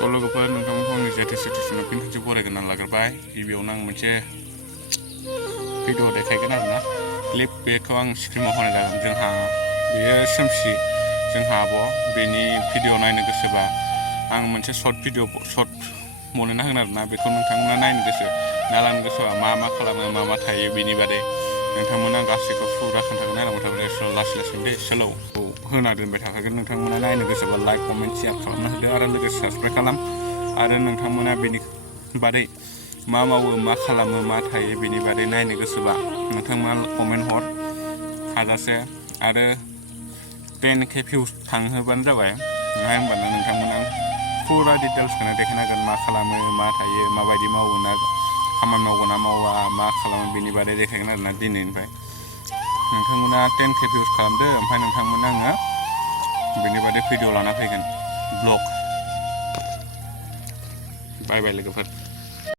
लोगोफोर नोंथांमोनखौ आंनि जेटिसिटिसनाव फिन खनसे बरायगोरना लाग्रोबाय। गिबियावनो आं मोनसे भिडिअ देखायगोन आरोना क्लिप बेखौ आं स्क्रिनाव होनाय जागोन। जोंहा बेयो सोमसि जोंहा आब' बेनि भिडिअ नायनो गोसोबा आं मोनसे सर्ट बनायना होगोन आरोना बेखौ नोंथांमोना नायनो गोसो ना लानो गोसोबा मा खालामो मा थायो बेनि बादै नोंथांमोना गासैखौ फुरा खोन्थागोन नायलांबाय थागोन लासै लासै बे सोलौखौ होना दोनबाय थाखागोन। नोंथांमोना नायनो गोसोबा लाइक कमेन्ट शेयार खालामना होदो आरो लोगोसे साबसक्राइब खालाम आरो नोंथांमोना बेनि बादै मा मावो मा खालामो मा थायो बेनि बादै नायनो गोसोबा नोंथांमोना कमेन्ट हर हाजासे आरो 10K भिउस थांहोबानो जाबाय। ओमफ्राय होनबानो नोंथांमोना फुरा डिटेल्सखौनो देखायनो हागोन मा खालामो मा थायो माबायदि मावो ना खामानि मावगोन ना मावा मा खालामो बेनि बादै देखायगोन आरोना दिनैनिफ्राय। नोंथांमोना 10K भिउस खालामदो ओमफ्राय नोंथांमोना आङो बेनि बादै भिडिअ लाना फैगोन ब्लग। बाय बाय लोगोफोर।